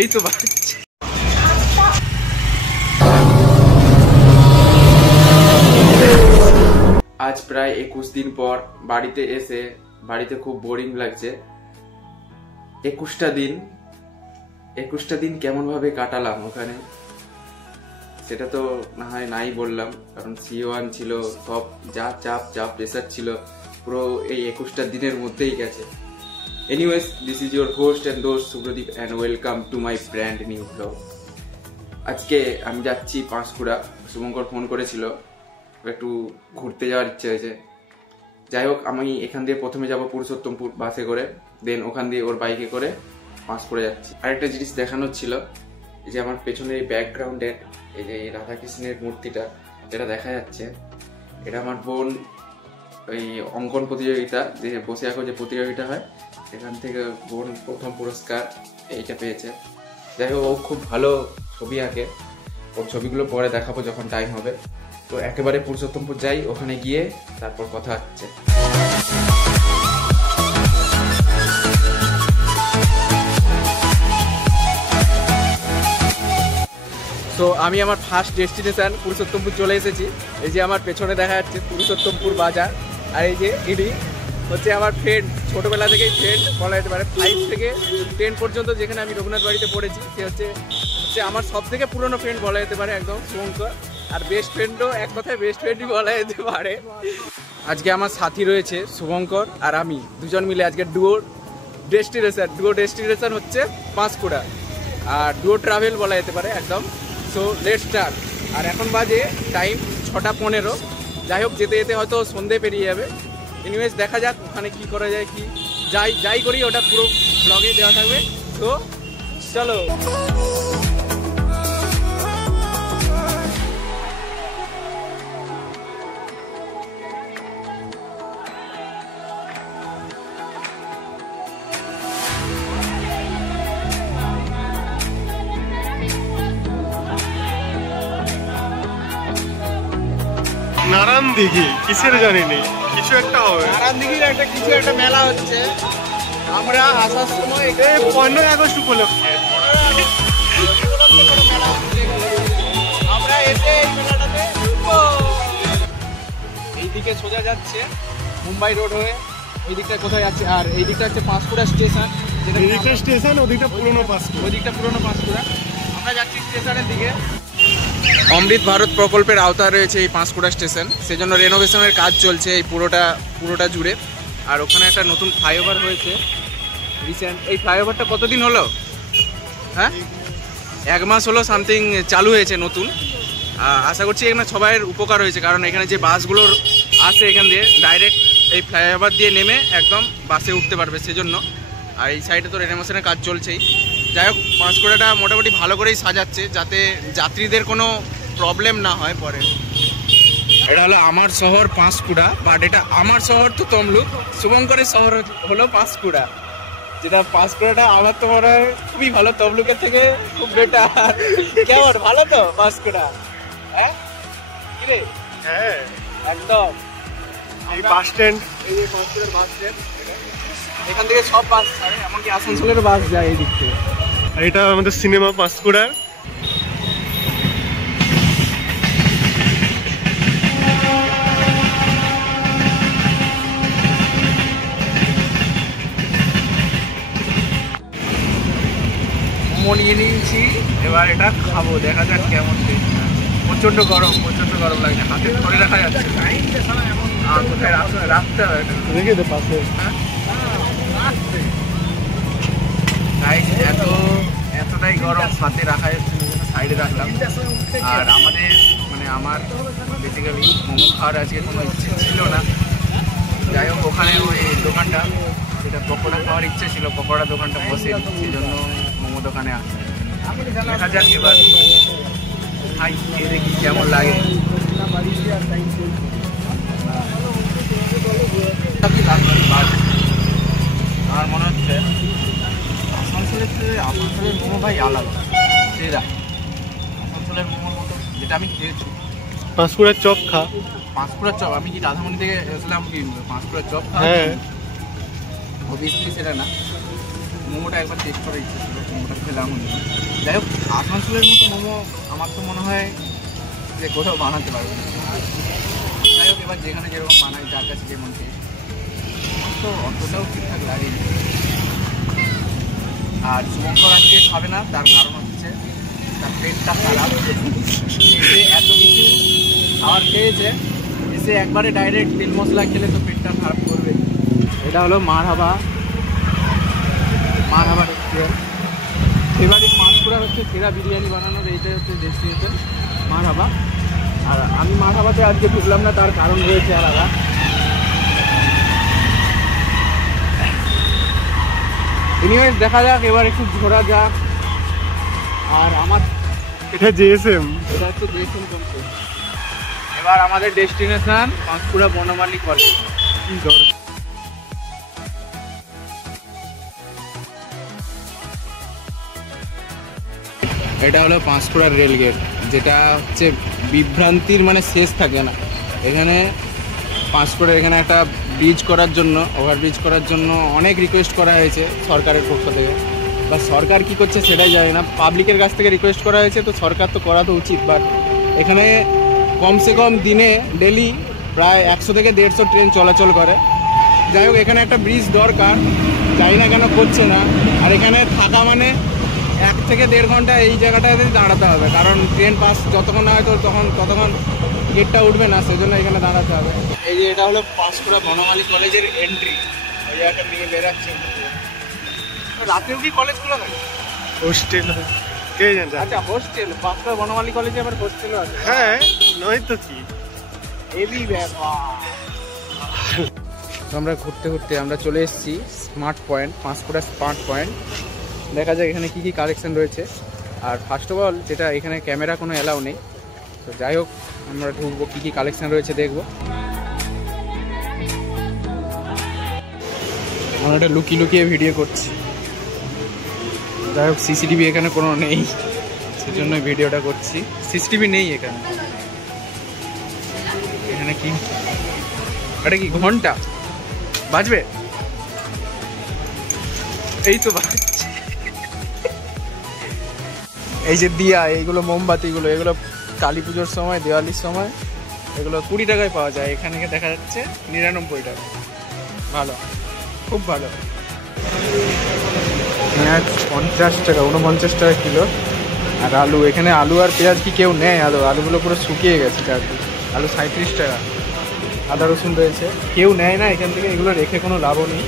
এই তো বাজছে। আজ প্রায় 21 দিন পর বাড়িতে এসে বাড়িতে খুব বোরিং লাগছে। 21টা দিন কেমন ভাবে কাটালাম ওখানে, সেটা তো না হয় নাই বললাম, কারণ C1 ছিল, সব যা চাপ প্রেসার ছিল পুরো এই 21টা দিনের মধ্যেই গেছে। Anyways, this is your host and দোস্ত Subhradeep and welcome to my brand new vlog. আজকে আমি যাচ্ছি পাঁশকুড়া। শুভঙ্কর ফোন করেছিল, একটু ঘুরতে যাওয়ার ইচ্ছে হয়েছে। যাই হোক, আমি এখান দিয়ে প্রথমে যাব পুরুষোত্তমপুর বাসে করে, দেন ওখান দিয়ে ওর বাইকে করে পাঁশকুড়া যাচ্ছি। আরেকটা জিনিস দেখানোর ছিল, এই যে আমার পেছনের এই ব্যাকগ্রাউন্ডের এই যে রাধাকৃষ্ণের মূর্তিটা যেটা দেখা যাচ্ছে, এটা আমার বোন ওই অঙ্কন প্রতিযোগিতা, যে বসে আঁকো যে প্রতিযোগিতা হয়, সেখান থেকে বোন প্রথম পুরস্কার এইটা পেয়েছে। যাই হোক, ও খুব ভালো ছবি আঁকে, ওর ছবিগুলো পরে দেখাবো যখন টাইম হবে। তো একেবারে পুরুষোত্তমপুর যাই, ওখানে গিয়ে তারপর কথা হচ্ছে। তো আমি আমার ফার্স্ট ডেস্টিনেশন পুরুষোত্তমপুর চলে এসেছি। এই যে আমার পেছনে দেখা যাচ্ছে পুরুষোত্তমপুর বাজার, আর এই যে ইনি হচ্ছে আমার ফ্রেন্ড, ছোটোবেলা থেকেই ফ্রেন্ড বলা যেতে পারে। 5 থেকে 10 পর্যন্ত যেখানে আমি রঘুনাথ বাড়িতে পড়েছি, সে হচ্ছে আমার সব থেকে পুরনো ফ্রেন্ড বলা যেতে পারে, একদম শুভঙ্কর। আর বেস্ট ফ্রেন্ডও এক কথায় বেস্ট ফ্রেন্ডই বলা যেতে পারে। আজকে আমার সাথী রয়েছে শুভঙ্কর আর আমি, দুজন মিলে আজকে ডুও ডেস্টিনেশন হচ্ছে পাঁশকুড়া, আর ডুও ট্রাভেল বলা যেতে পারে একদম। So let's start. আর এখন বাজে টাইম 6:15। যাই হোক, যেতে যেতে হয়তো সন্ধে পেরিয়ে যাবে। এনিওয়েজ, দেখা যাক ওখানে কি করা যায়, কি যাই করি ওটা পুরো ব্লগে দেওয়া থাকবে। তো চলো। নারায়ণ দিঘি কিসের জানি নেই, কিছু একটা হবে। নারায়ণ দিঘির কিছু একটা মেলা হচ্ছে। আমরা আসার সময় 15 আগস্ট উপলক্ষে আমরা এসে এই মেলাটাতে এইদিকে সোজা যাচ্ছে মুম্বাই রোড হয়ে, ওই দিকটা কোথায় যাচ্ছে, আর এই দিকটা হচ্ছে পাঁশকুড়া স্টেশন। এদিকটা স্টেশন, ওদিকটা পুরনো পাঁশকুড়া। ওই দিকটা পুরনো পাঁশকুড়া। আমরা যাচ্ছি স্টেশনের দিকে। অমৃত ভারত প্রকল্পের আওতায় রয়েছে এই পাঁশকুড়া স্টেশন, সেজন্য রেনোভেশনের কাজ চলছে এই পুরোটা জুড়ে। আর ওখানে একটা নতুন ফ্লাইওভার হয়েছে রিসেন্ট। এই ফ্লাইওভারটা কতদিন হলো? হ্যাঁ, 1 মাস হলো সামথিং চালু হয়েছে নতুন। আশা করছি এখানে সবাইয়ের উপকার হয়েছে, কারণ এখানে যে বাসগুলোর আসে এখান দিয়ে ডাইরেক্ট এই ফ্লাইওভার দিয়ে নেমে একদম বাসে উঠতে পারবে, সেজন্য। আর এই সাইডে তো রেনোভেশনের কাজ চলছেই। যাই হোক, পাঁশকুড়াটা মোটামুটি ভালো করেই সাজাচ্ছে, যাতে যাত্রীদের কোনো প্রবলেম না হয় পরে। এটা হলো আমার শহর পাঁশকুড়া, বাট এটা আমার শহর তো তমলুক, শুভঙ্করের শহর হলো পাঁশকুড়া। যেটা পাঁশকুড়াটা আমার তো মনে হয় খুবই ভালো, তমলুকের থেকে খুব বেটার। কেমন ভালো তো পাঁশকুড়া? হ্যাঁ, কি রে? হ্যাঁ, একদম। এই বাস স্ট্যান্ড, এই যে পাঁশকুড়ার বাস স্ট্যান্ড, এখান থেকে সব বাস ছাড়ে, এমনকি আসানসোলের বাস যায় এই দিক থেকে। আর এটা আমাদের সিনেমা পাঁশকুড়ার। নিয়ে নিয়েছি, এবার এটা খাবো, দেখা যাক কেমন টেস্ট। প্রচন্ড গরম লাগছে, হাতে ধরে রাখা যাচ্ছে। কোথায় রাখতে হবে, রেখে দে পাশে। এতটাই গরম, হাতে রাখা যাচ্ছে না, সাইডে রাখলাম। আর আমার বেসিক্যালি মোমো খাওয়ার আজকে কোনো ইচ্ছে ছিল না। যাই হোক, ওখানে ওই দোকানটা, যেটা পকোড়া খাওয়ার ইচ্ছে ছিল, পকোড়া দোকানটা বসে, সেই জন্য মোমো দোকানে আসে। দেখা যাক এবার খাই, খেয়ে দেখি কেমন লাগে। আমার মনে হচ্ছে আসানসোলের মোমো ভাই আলাদা, সেরা। আসানসোলের মোমোর মতো যেটা আমি খেয়েছি। পাঁশকুড়ার চপ খা। পাঁশকুড়ার চপ, আমি কি রাধামণি থেকে এসলাম কি পাঁশকুড়ার চপ? হ্যাঁ, অবভিয়াসলি সেটা না। মোমোটা একবার টেস্ট করার ইচ্ছে ছিল, মোমোটা খেলাম। যাই হোক, আসানসোলের মতো মোমো আমার তো মনে হয় যে কোথাও বানাতে পারবে না। যাই হোক, এবার যেখানে যেরকম বানাই, যার কাছে যেমন টেস্ট, তো অতটাও ঠিকঠাক লাগেনি। আর শুভঙ্কর আজকে খাবে না, তার কারণ হচ্ছে তার পেটটা খারাপ। সে এত কিছু খাবার খেয়েছে, এসে একবারে ডাইরেক্ট তেল মশলা খেলে তো পেটটা খারাপ করবে। এটা হলো মারহাবা রেস্টুরেন্ট। ফেভারিট মাছপুরা হচ্ছে সেরা বিরিয়ানি বানানোর, এইটাই হচ্ছে ডেস্টিনেশন মারহাবা। আর আমি মারহাবাতে আজকে ঢুকলাম না, তার কারণ রয়েছে আলাদা। এনিওয়েজ দেখা যাক, এবার একটু ঘোরা যাক। আর আমার এটা জিএসএম, এটা হচ্ছে জিএসএম কমপ্লেক্স। এবার আমাদের ডেস্টিনেশন পাঁশকুড়া বনমালী কলেজ। এটা হলো পাঁশকুড়ার রেলগেট, যেটা হচ্ছে বিভ্রান্তির মানে শেষ থাকে না। এখানে পাঁশকুড়ার এখানে একটা ব্রিজ করার জন্য, ওভারব্রিজ করার জন্য অনেক রিকোয়েস্ট করা হয়েছে সরকারের পক্ষ থেকে। বা সরকার কি করছে সেটাই জানি না, পাবলিকের কাছ থেকে রিকোয়েস্ট করা হয়েছে, তো সরকার তো করা তো উচিত। বাট এখানে কমসে কম দিনে ডেলি প্রায় 100 থেকে 150 ট্রেন চলাচল করে। যাই হোক, এখানে একটা ব্রিজ দরকার, জানি না কেন করছে না। আর এখানে থাকা মানে 1 থেকে 1.5 ঘন্টা এই জায়গাটাতে দাঁড়াতে হবে, কারণ ট্রেন পাস যতক্ষণ না হয় তো ততক্ষণ গেটটা উঠবে না, সেজন্য এখানে দাঁড়াতে হবে। এই যে এটা হলো পাঁশকুড়া বনমালী কলেজের এন্ট্রি, ওই জায়গাটা নিয়ে বেরাচ্ছে। রাতেও কি কলেজগুলো নাকি হোস্টেল কে জানে? আচ্ছা, হোস্টেল, পাঁশকুড়া বনমালী কলেজে আবার হোস্টেলও আছে। হ্যাঁ, নয় তো কি, হেভি ব্যাপার। আমরা ঘুরতে ঘুরতে আমরা চলে এসেছি smart point, Panskura smart point. দেখা যাক এখানে কি কি কালেকশন রয়েছে। আর ফার্স্ট অফ অল, যেটা এখানে ক্যামেরা কোনো অ্যালাউ নেই, তো যাই হোক আমরা ঢুকবো, কী কী কালেকশন রয়েছে দেখবো। আমরা একটা লুকিয়ে ভিডিও করছি। যাই হোক, সিসিটিভি এখানে কোনো নেই, সেজন্য ভিডিওটা করছি। সিসিটিভি নেই এখানে। এখানে কি, এটা কি ঘন্টা বাজবে? এই তো বাজছে। এই যে দিয়া, এইগুলো মোমবাতিগুলো, এগুলো কালী পুজোর সময়, দিওয়ালির সময় এগুলো 20 টাকায় পাওয়া যায়। এখানে দেখা যাচ্ছে 99 টাকা। ভালো, খুব ভালো। পেঁয়াজ 50 টাকা, 49 টাকা কিলো। আর আলু, এখানে আলু আর পেঁয়াজ কি কেউ নেয়? আলুগুলো পুরো শুকিয়ে গেছে চারদিন। আলু 37 টাকা। আদা রসুন রয়েছে, কেউ নেয় না এখান থেকে, এগুলো রেখে কোনো লাভও নেই।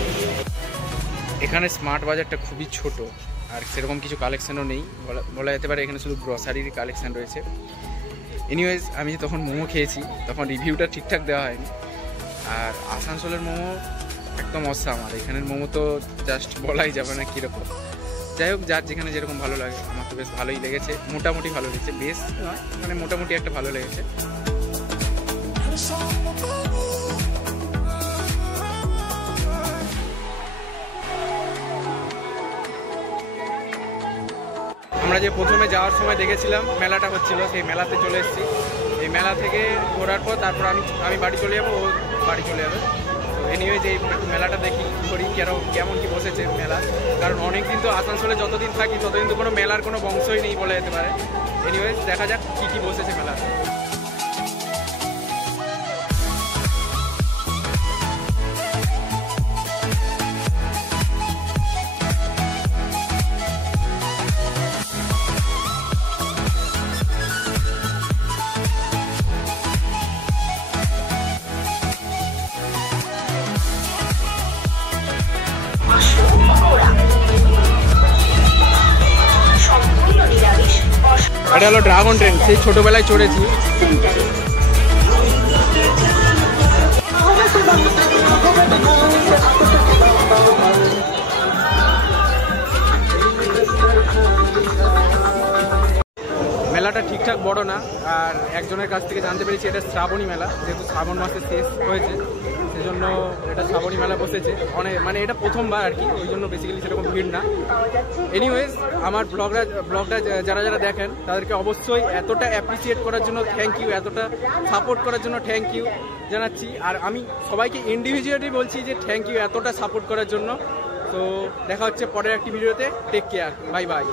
এখানে স্মার্ট বাজারটা খুবই ছোট, আর সেরকম কিছু কালেকশানও নেই বলা যেতে পারে। এখানে শুধু গ্রসারির কালেকশান রয়েছে। এনিওয়েজ, আমি তখন মোমো খেয়েছি, তখন রিভিউটা ঠিকঠাক দেওয়া হয়নি। আর আসানসোলের মোমো একদম অসাম, আর এখানের মোমো তো জাস্ট বলাই যাবে না কীরকম। যাই হোক, যার যেখানে যেরকম ভালো লাগে, আমার তো বেশ ভালোই লেগেছে, মোটামুটি ভালো লেগেছে, বেশ নয় মানে মোটামুটি একটা ভালো লেগেছে। আমরা যে প্রথমে যাওয়ার সময় দেখেছিলাম মেলাটা হচ্ছিল, সেই মেলাতে চলে এসেছি। এই মেলা থেকে ঘোরার পর তারপর আমি বাড়ি চলে যাবো, ও বাড়ি চলে যাবে। তো এনিওয়েজ, এই মেলাটা দেখি করি কেমন কি বসেছে মেলা, কারণ অনেকদিন তো আসানসোলে যতদিন থাকি ততদিন তো কোনো মেলার কোনো বংশই নেই বলা যেতে পারে। এনিওয়েজ, দেখা যাক কী কী বসেছে মেলা। এটা হলো ড্রাগন ট্রেন, সেই ছোটবেলায় চড়েছি। মেলাটা ঠিকঠাক বড় না, আর একজনের কাছ থেকে জানতে পেরেছি এটা শ্রাবণী মেলা, যেহেতু শ্রাবণ মাসে শেষ হয়েছে সেজন্য এটা শ্রাবণী মেলা বসেছে। অনেক মানে এটা প্রথমবার আর কি, ওই জন্য বেসিক্যালি সেরকম ভিড় না। এনিওয়েজ, আমার ব্লগটা যারা যারা দেখেন তাদেরকে অবশ্যই এতটা অ্যাপ্রিসিয়েট করার জন্য থ্যাংক ইউ, এতটা সাপোর্ট করার জন্য থ্যাংক ইউ জানাচ্ছি। আর আমি সবাইকে ইন্ডিভিজুয়ালি বলছি যে থ্যাংক ইউ এতটা সাপোর্ট করার জন্য। তো দেখা হচ্ছে পরের একটি ভিডিওতে। Take care, bye by.